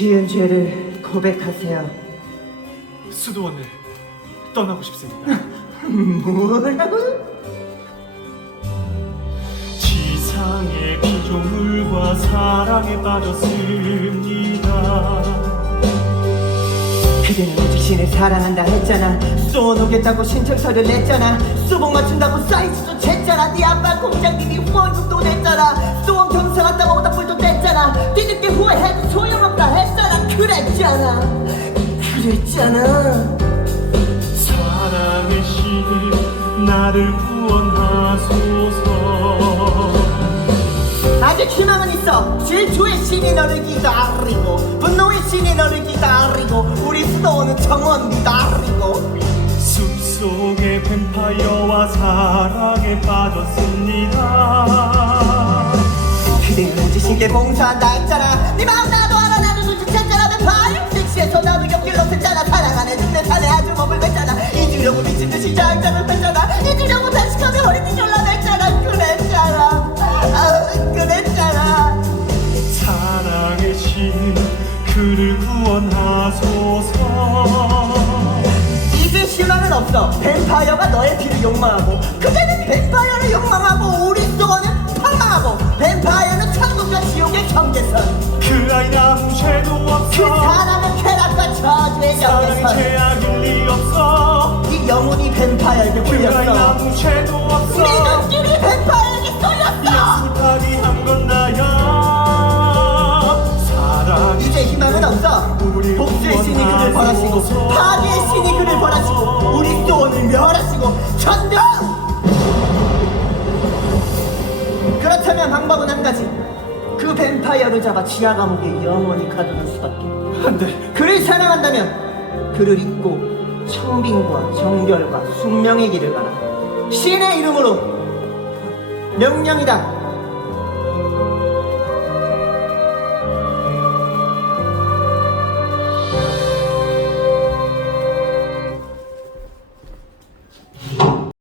지은 죄를 고백하세요. 수도원을 떠나고 싶습니다. 뭐라고? 지상의 피조물과 사랑에 빠졌습니다. 그대는 오직 신을 사랑한다 했잖아 쏘놓겠다고 신청서를 냈잖아 수복 맞춘다고 사이즈도 쟀잖아 네 아빠 공장님이 후원금도 냈잖아 쏘원 경사 갔다가 오다 불도 뗐잖아 뒤늦게 후회해도 했잖아 그랬잖아? 그랬잖아? 사랑의 신 나를 구원하소서. 아직 희망은 있어. 질투의 신이 너를 기다리고 분노의 신이 너를 기다리고 우리 수도원은 정원 기다리고. 숲속의 뱀파이어와 사랑에 빠졌습니다. 그대는 신께 봉사한다 했잖아. 네 마음 나도 섹시해서 나도 옆길로 샜잖아. 사랑하네 눈내 산에 아주 몸을 뱉잖아. 잊으려고 미친 듯이 자장을 뺐잖아. 잊으려고 다시카며 허리띠 졸라냈잖아. 그랬잖아. 아, 그랬잖아. 사랑의 신 그를 구원하소서. 이제 희망은 없어. 뱀파이어가 너의 피를 욕망하고 그대는 뱀파이어를 욕망하고 우리 수도원은 폭망하고 뱀파이어는 천국과 지옥의 경계선 없어. 이 영혼이 뱀파이어에게 풀렸어. 네 눈길이 뱀파이어에게 쏠렸어. 이제 희망은 없어. 복수의 신이 그를 벌하시고 파괴의 신이 그를 벌하시고 우리 수원을 멸하시고 천명 그렇다면 방법은 한 가지. 그 뱀파이어를 잡아 지하 감옥에 영원히 가두는 수밖에 안돼. 그를 사랑한다면 그를 잊고 청빈과 정결과 숙명의 길을 가라. 신의 이름으로 명령이다